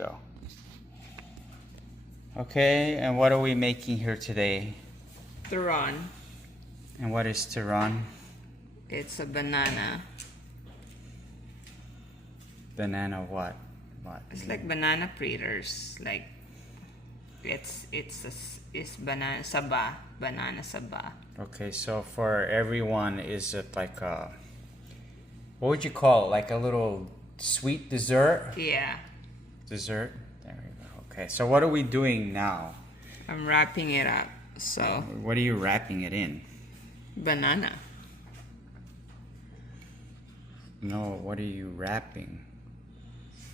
go. Okay, and what are we making here today? Turon. And what is Turon? It's a banana. Banana what? What? It's like banana fritters. Like it's banana saba. Banana saba. Okay, so for everyone, is it like a, what would you call it? Like a little sweet dessert? Yeah. Dessert? There we go. Okay, so what are we doing now? I'm wrapping it up. So What are you wrapping it in? banana. No, what are you wrapping?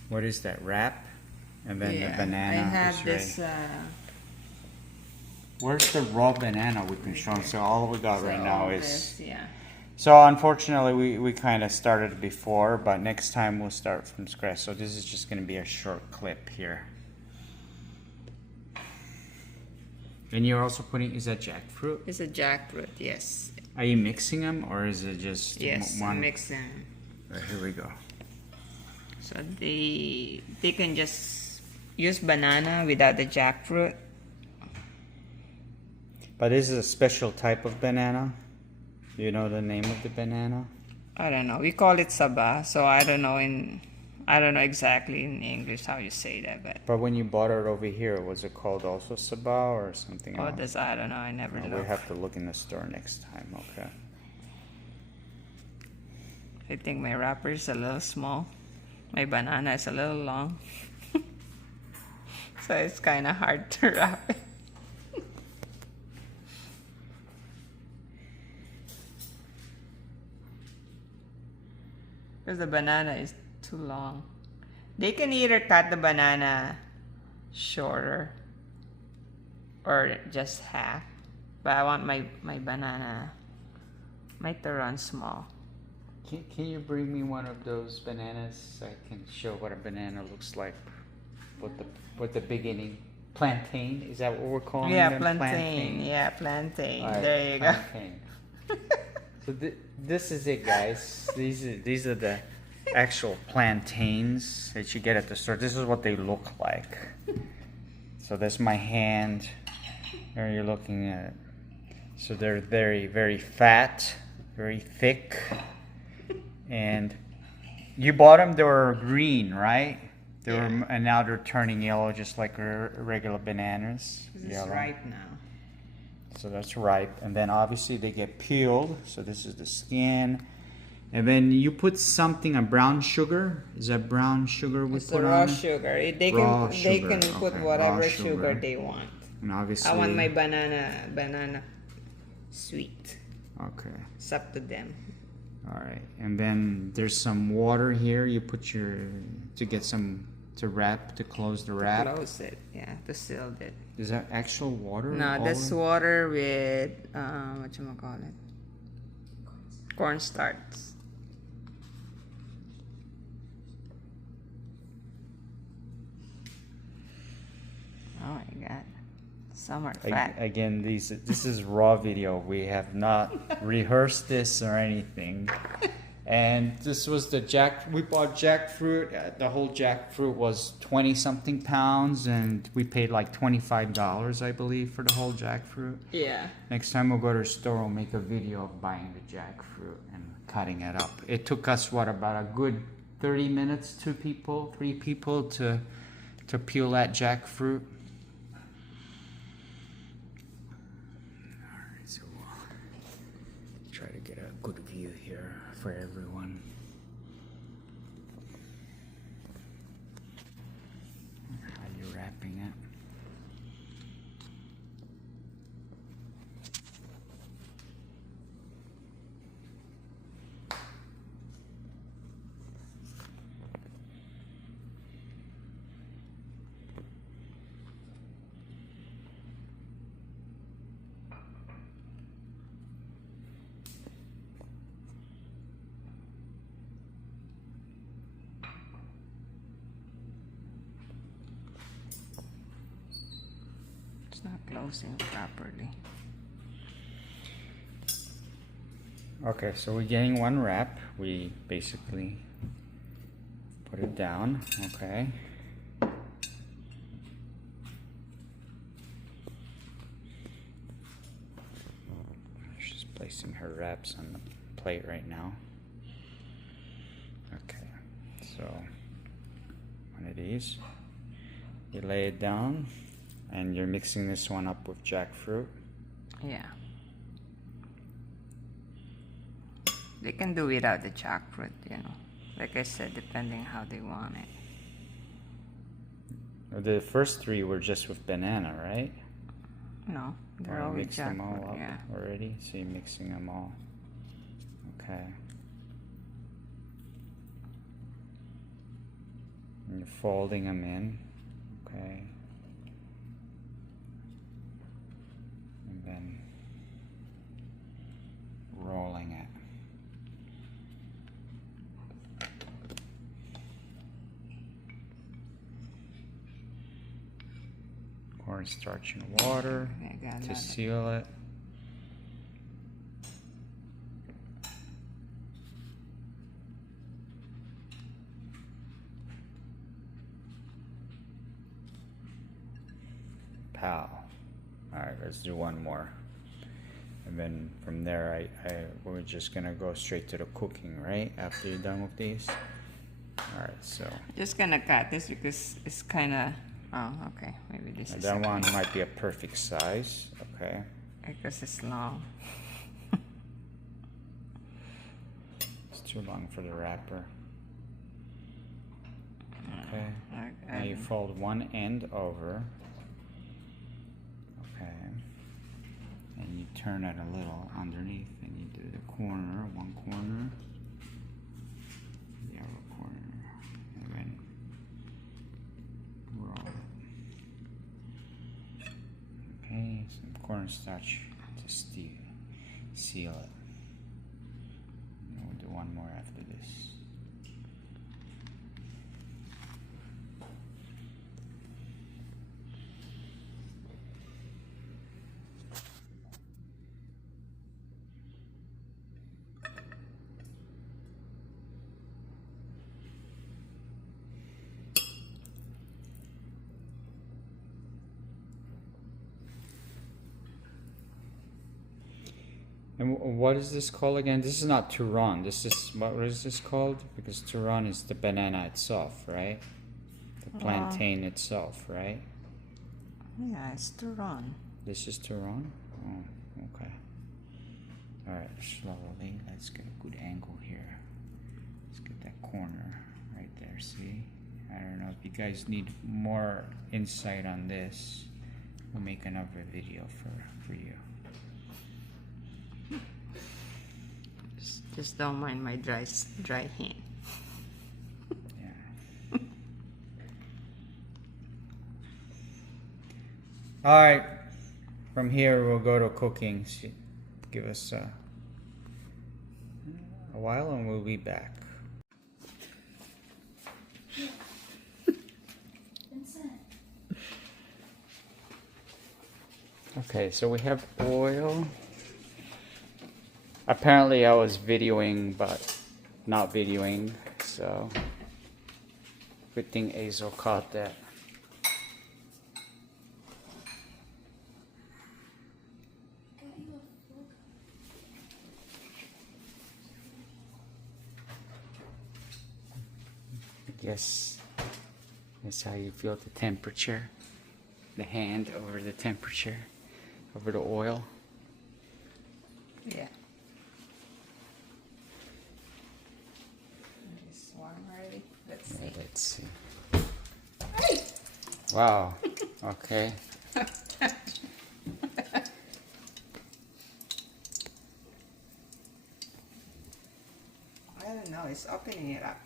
What is that, wrap? And then Yeah, the banana I have is this. Where's the raw banana we can show them? So all we got right now is... This, yeah. So unfortunately we kind of started before, but next time we'll start from scratch. So this is just going to be a short clip here. And you're also putting, is that jackfruit? It's a jackfruit. Yes. Are you mixing them or is it just Yes. one? Mix them. Right, here we go. So they can just use banana without the jackfruit. But this is a special type of banana. Do you know the name of the banana? I don't know. We call it saba, so I don't know exactly in English how you say that, But when you bought it over here, was it called also Saba or something else? this I don't know. I never We looked. have to look in the store next time, okay. I think my wrapper is a little small. My banana is a little long. So it's kind of hard to wrap it. Because the banana is too long. They can either cut the banana shorter or just half. But I want my banana, my Turon small. Can you bring me one of those bananas so I can show what a banana looks like? What the beginning? Plantain? Is that what we're calling Yeah, them? plantain. Yeah, plantain. All right, There you plantain. So this is it, guys. These are the actual plantains that you get at the store. This is what they look like. So that's my hand. There you're looking at it. So they're very, very fat, very thick. And you bought them, they were green, right? They were, and now they're turning yellow just like regular bananas. This is Yellow. ripe now. So that's ripe, and then obviously they get peeled. So this is the skin, and then you put something, a brown sugar. Is that brown sugar we It's put the raw on? sugar. They Raw can sugar, put okay, whatever raw sugar they want. And obviously, I want my banana sweet. Okay. It's up to them. All right, and then there's some water here. You put to wrap, to close the wrap. To close it, yeah, to seal it. Is that actual water? No, that's water with whatchamacallit? Cornstarch. Oh my god. Some are fat. Again, this is raw video. We have not rehearsed this or anything. And this was we bought jackfruit. The whole jackfruit was 20 something pounds, and we paid like $25, I believe, for the whole jackfruit. Yeah. Next time we'll go to the store, we'll make a video of buying the jackfruit and cutting it up. It took us, what, about a good 30 minutes, 3 people to peel that jackfruit. Alright, so we'll try to get a good view here for everyone. How you wrapping it? It's not closing properly. Okay, so we're getting one wrap. We basically put it down, okay? mixing her wraps on the plate right now. Okay, so one of these. You lay it down, and you're mixing this one up with jackfruit. Yeah. They can do without the jackfruit, you know. Like I said, depending how they want it. The first three were just with banana, right? No, they're Or all you with mixed them all jackfruit, up yeah. already? So you're mixing them all. Okay. And you're folding them in. Okay. And then rolling it. Cornstarch and water to seal it. Pow. Alright, let's do one more. And then from there, we're just gonna go straight to the cooking, right? After you're done with these. Alright, so. Just gonna cut this because it's kind of. Oh, okay. Maybe this is. That one might be a perfect size. Okay. Because it's long. It's too long for the wrapper. Okay. Now you fold one end over. Okay. And you turn it a little underneath, and you do the corner, one corner, the other corner, and then roll it. Okay, some cornstarch to seal it. And we'll do one more after this. And what is this called again? This is not Turon. This is, what is this called? Because Turon is the banana itself, right? The plantain itself, right? Yeah, it's Turon. This is Turon? Oh, okay. Alright, slowly. Let's get a good angle here. Let's get that corner right there, see? I don't know if you guys need more insight on this. We'll make another video for you. Just don't mind my dry hand. Yeah. All right. From here, we'll go to cooking. Give us a while, and we'll be back. Okay, so we have oil. Apparently I was videoing, but not videoing, so good thing Azel caught that. I guess that's how you feel the temperature, the hand over the temperature, over the oil. Yeah. It's warm already. Let's see. Let's see. Hey! Wow. Okay. I don't know. It's opening it up.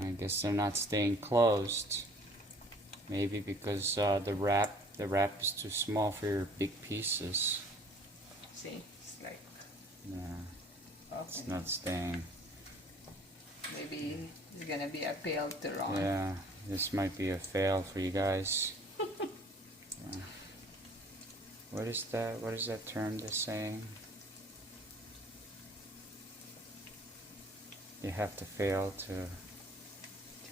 I guess they're not staying closed. Maybe because the wrap is too small for your big pieces. See, it's like. Yeah, it's not staying. Maybe it's gonna be a pale Turon. Yeah, this might be a fail for you guys. Yeah. What is that? What is that term they're saying? You have to fail to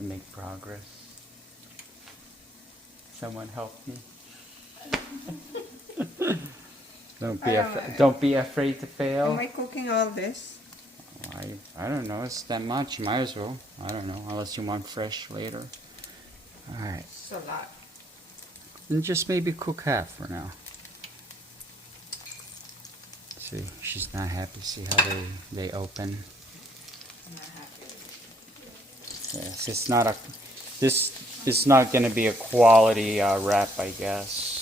make progress. Someone help me. Don't be afraid to fail. Am I cooking all this? I don't know. It's that much. You might as well. I don't know. Unless you want fresh later. All right. It's a lot. And just maybe cook half for now. See, she's not happy. See how they open. I'm not happy with it. Yes, it's not a. This is not going to be a quality wrap, I guess.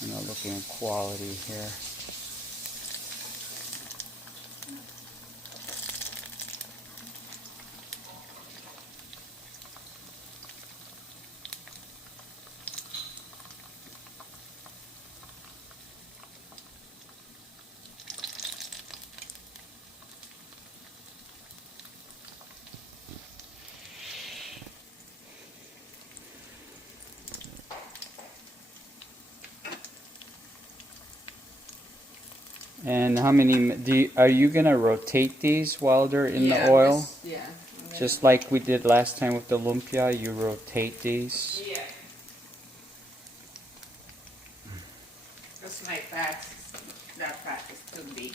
I'm not looking at quality here. And how many are you gonna rotate these while they're in the oil? Yeah. Just like we did last time with the lumpia, you rotate these. Yeah. Because my pat, that pat is too big.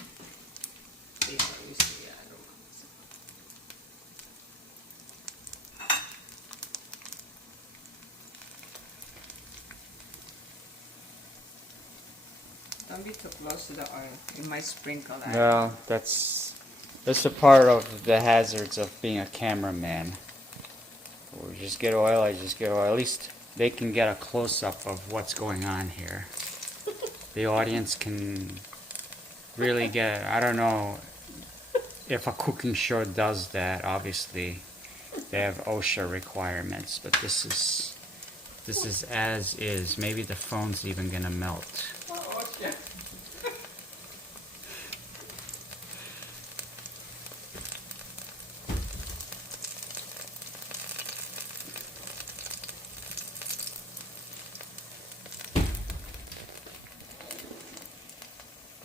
Before you see the other ones. Don't be too close to the oil. You might sprinkle that. Well, that's a part of the hazards of being a cameraman. We just get oil, I just get oil. At least they can get a close-up of what's going on here. The audience can really get, I don't know if a cooking show does that. Obviously, they have OSHA requirements, but this is as is. Maybe the phone's even gonna melt. Oh, shit.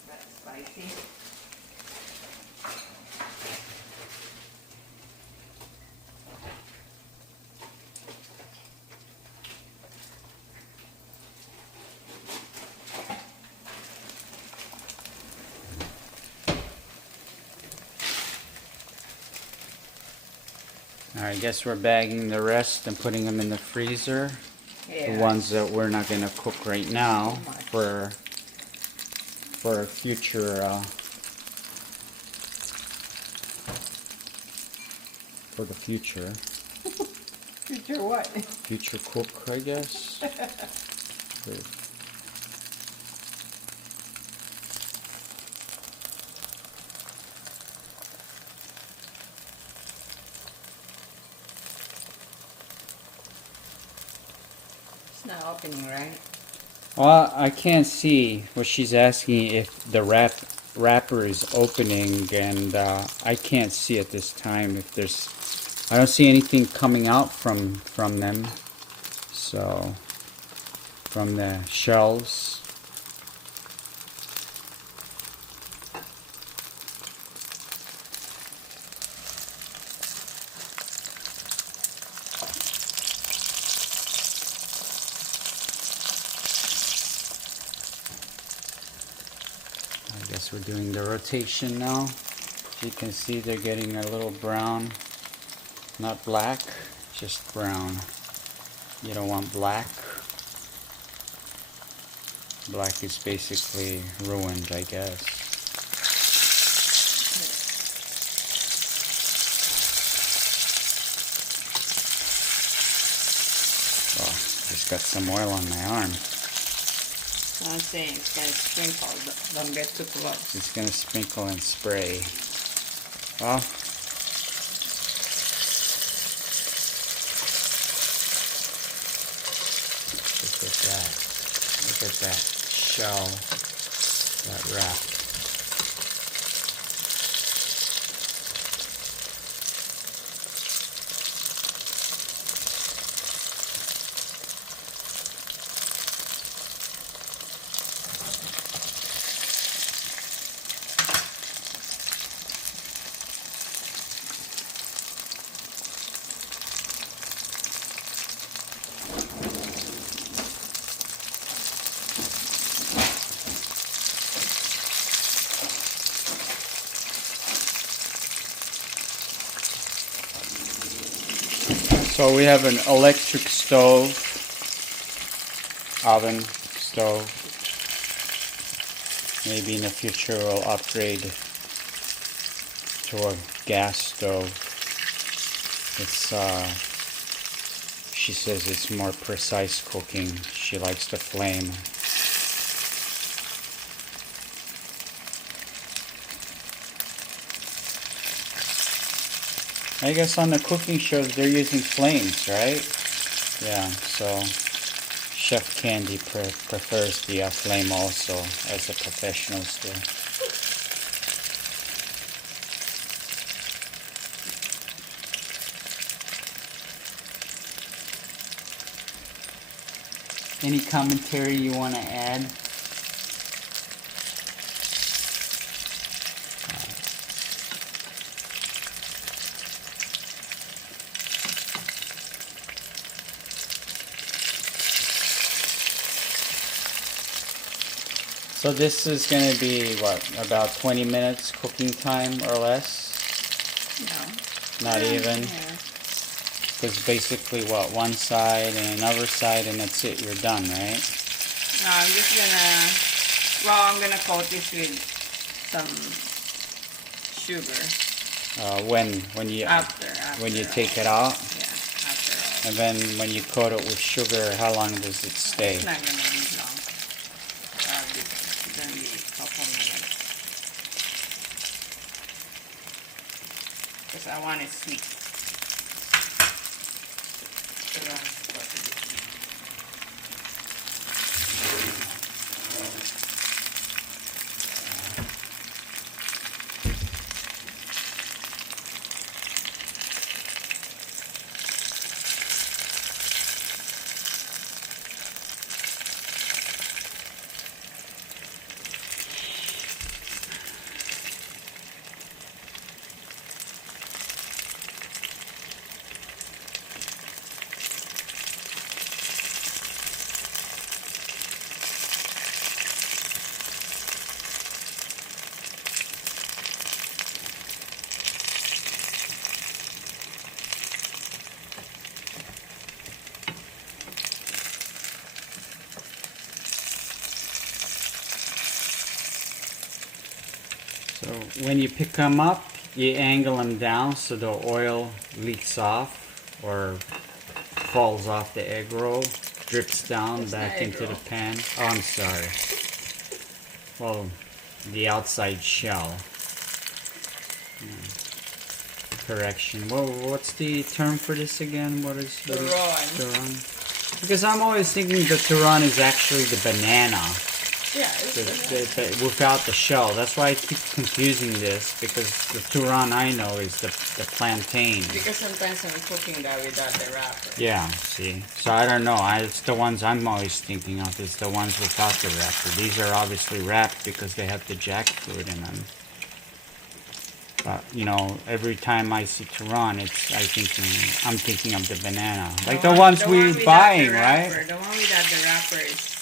That's spicy. Alright, I guess we're bagging the rest and putting them in the freezer. Yeah. The ones that we're not going to cook right now for future for the future Future what? future cook, I guess. It's not opening, right? Well, I can't see what she's asking if the wrapper is opening, and I can't see at this time if there's. I don't see anything coming out from them. So from the shelves. I guess we're doing the rotation now. As you can see, they're getting a little brown, not black, just brown. You don't want black. Black is basically ruined, I guess. Oh, just got some oil on my arm. I'm saying it's going to sprinkle. Don't get too close. It's gonna sprinkle and spray. Well, look at that. Look at that shell, that wrap. So we have an electric stove, oven, stove. Maybe in the future we'll upgrade to a gas stove. It's she says it's more precise cooking. She likes the flame. I guess on the cooking shows they're using flames, right? Yeah, so Chef Candy prefers the flame also, as the professionals do. Any commentary you want to add? So this is going to be, what, about 20 minutes cooking time or less? No. Not even? Yeah. Because basically, what, one side and another side and that's it, you're done, right? No, I'm just gonna, well, I'm gonna coat this with some sugar. When you After take it out? Yeah, after all. And then when you coat it with sugar, how long does it stay? It's not gonna be long. It's gonna be a couple minutes. Because I want it sweet. So that's what it is. So when you pick them up, you angle them down so the oil leaks off or falls off the egg roll, drips down It's back the egg into the roll. pan. Oh, I'm sorry. Well, the outside shell. Correction. Well, what's the term for this again? What is Turon? Because I'm always thinking the Turon is actually the banana. Yeah, it's Without the shell. That's why I keep confusing this, because the Turon I know is the plantain. because sometimes I'm cooking that without the wrapper. Yeah, see. So I don't know. It's the ones I'm always thinking of. It's the ones without the wrapper. These are obviously wrapped because they have the jackfruit in them. But you know, every time I see Turon, I'm thinking of the banana, like the ones we're buying, right? The one without the wrapper is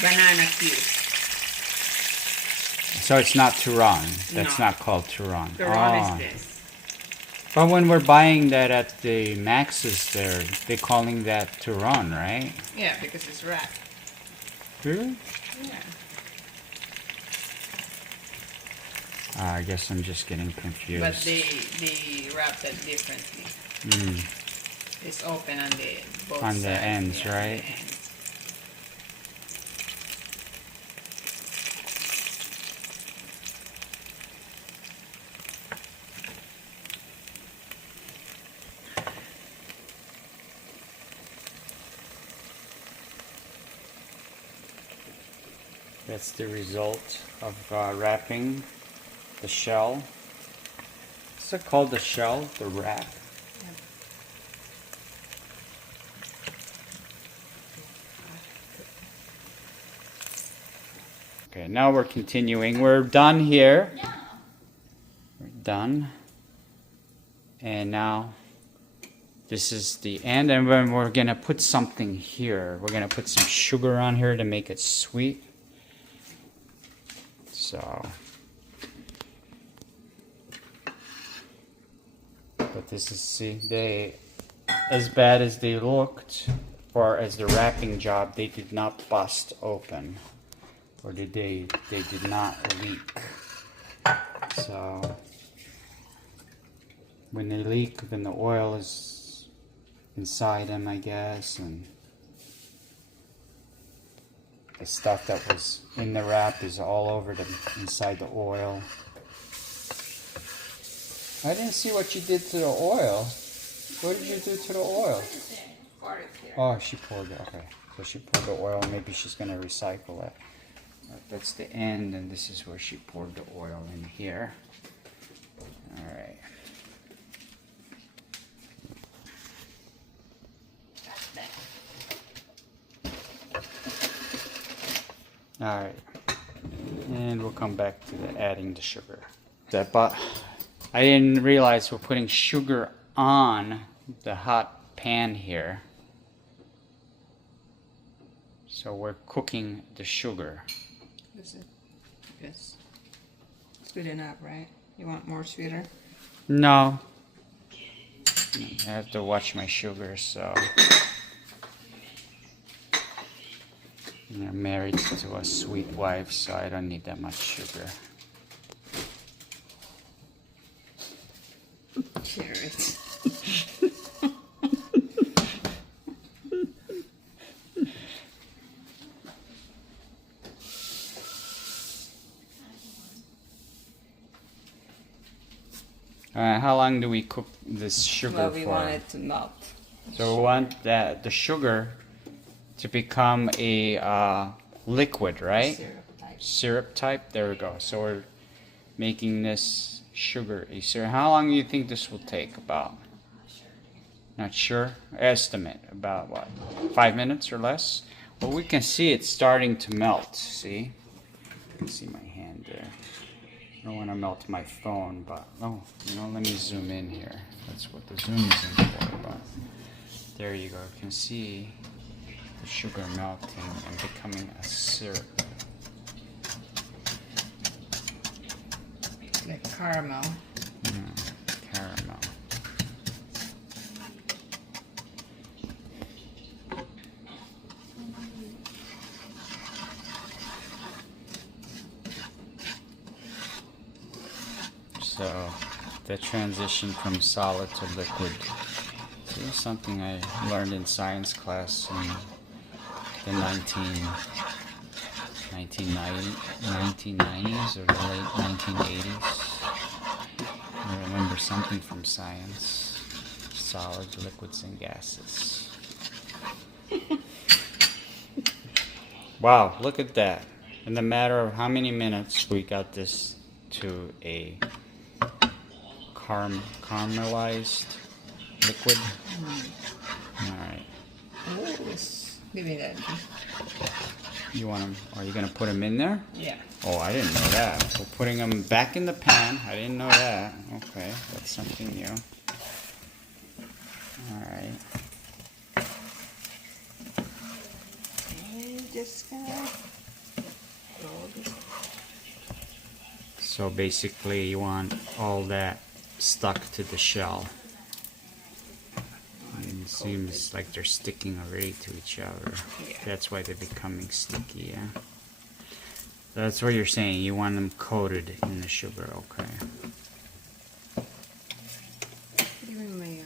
banana cube. So it's not Turon. That's No. not called Turon. Turon is this. But when we're buying that at the Max's there, they're calling that Turon, right? Yeah, because it's wrapped. Really? Yeah. I guess I'm just getting confused. But they wrap that differently. It's open on the both On the sides, ends, yeah, right? the ends. That's the result of wrapping the shell. Is it called the shell? The wrap? Okay, now we're continuing. We're done here. We're done. And now this is the end, and then we're gonna put something here. We're gonna put some sugar on here to make it sweet. So, but this is, see, as bad as they looked, or as the wrapping job, they did not bust open, or they did not leak. So when they leak, then the oil is inside them, I guess, and the stuff that was in the wrap is all over the inside the oil. I didn't see what you did to the oil. What did you do to the oil? Oh, she poured it. Okay, so she poured the oil. Maybe she's gonna recycle it. That's the end, and this is where she poured the oil in here. All right. All right, and we'll come back to the adding the sugar. But I didn't realize we're putting sugar on the hot pan here. So we're cooking the sugar. Is it? Yes. It's good enough, right? You want more sweeter? No. I have to watch my sugar, so. I'm married to a sweet wife, so I don't need that much sugar. Share it. How long do we cook this sugar Well, for? we want it to melt. So we want the sugar to become a liquid, right? Syrup type. Syrup type. There we go. So we're making this sugar a syrup. How long do you think this will take? About? Not sure. Estimate about what? 5 minutes or less? Well, we can see it starting to melt. See? You can see my hand there. I don't want to melt my phone, but let me zoom in here. That's what the zoom is in for. But there you go. You can see the sugar melting and becoming a syrup. Like caramel. Caramel. So the transition from solid to liquid. This is something I learned in science class in the 1990s or the late 1980s. I remember something from science. Solids, liquids, and gases. Wow, look at that. In the matter of how many minutes we got this to a caramelized liquid. Alright. Oh, give me that. You want them? Are you going to put them in there? Yeah. Oh, I didn't know that. We're putting them back in the pan. I didn't know that. Okay, that's something new. Alright. And just gonna roll this. So basically you want all that stuck to the shell. And it seems like they're sticking already to each other. Yeah. That's why they're becoming sticky, yeah? That's what you're saying. You want them coated in the sugar, okay. Even my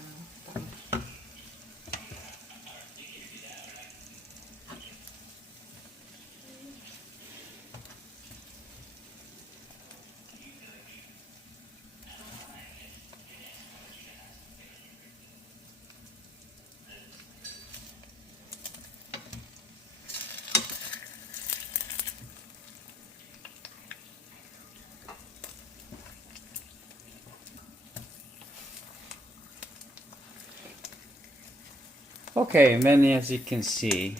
Okay, and then as you can see,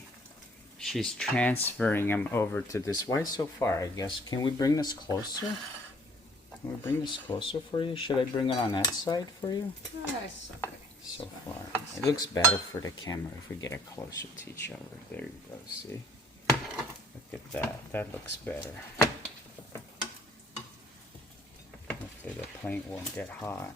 she's transferring them over to this. Why so far, I guess? Can we bring this closer? Can we bring this closer for you? Should I bring it on that side for you? it's okay. So far. It looks better for the camera if we get it closer to each other. There you go, see? Look at that. That looks better. Hopefully the plate won't get hot.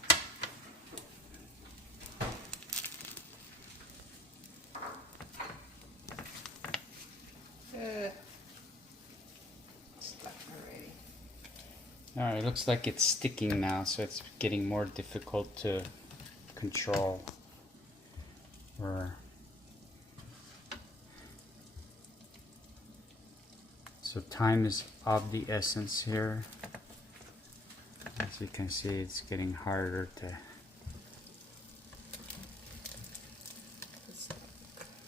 Alright, it looks like it's sticking now, so it's getting more difficult to control. So time is of the essence here. As you can see, it's getting harder to.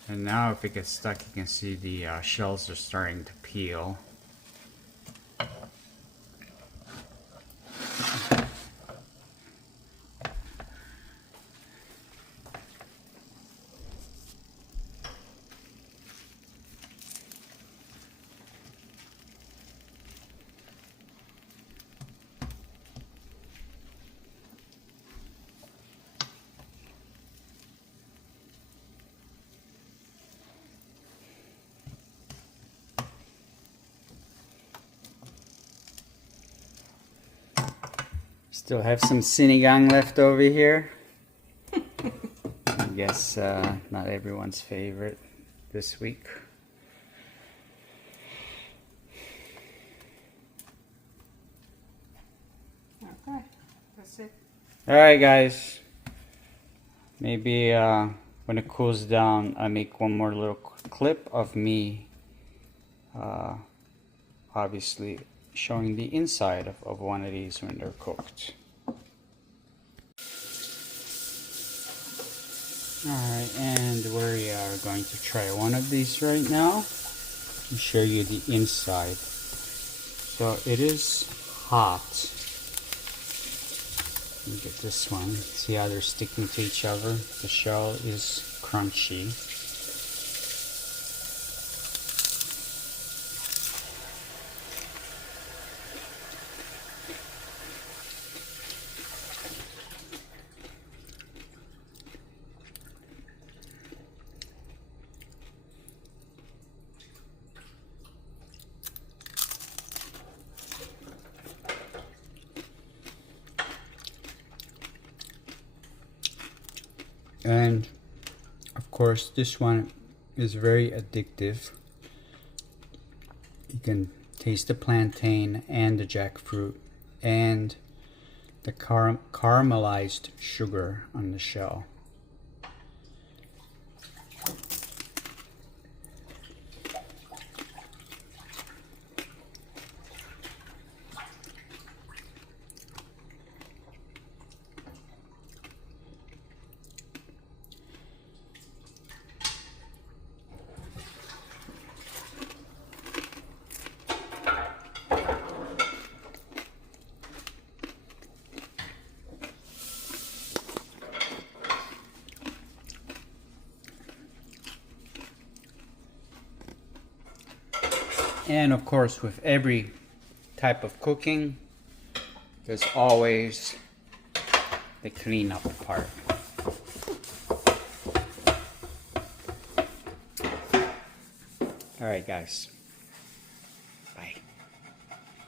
And now if it gets stuck, you can see the shells are starting to peel. Still have some sinigang left over here. I guess not everyone's favorite this week. Okay, that's it. Alright guys, maybe when it cools down I make one more little clip of me obviously showing the inside of one of these when they're cooked. Alright, and we are going to try one of these right now and show you the inside. So it is hot. Let me get this one. See how they're sticking to each other? The shell is crunchy. And of course this one is very addictive. You can taste the plantain and the jackfruit and the caramelized sugar on the shell. And of course, with every type of cooking, there's always the cleanup part. All right, guys.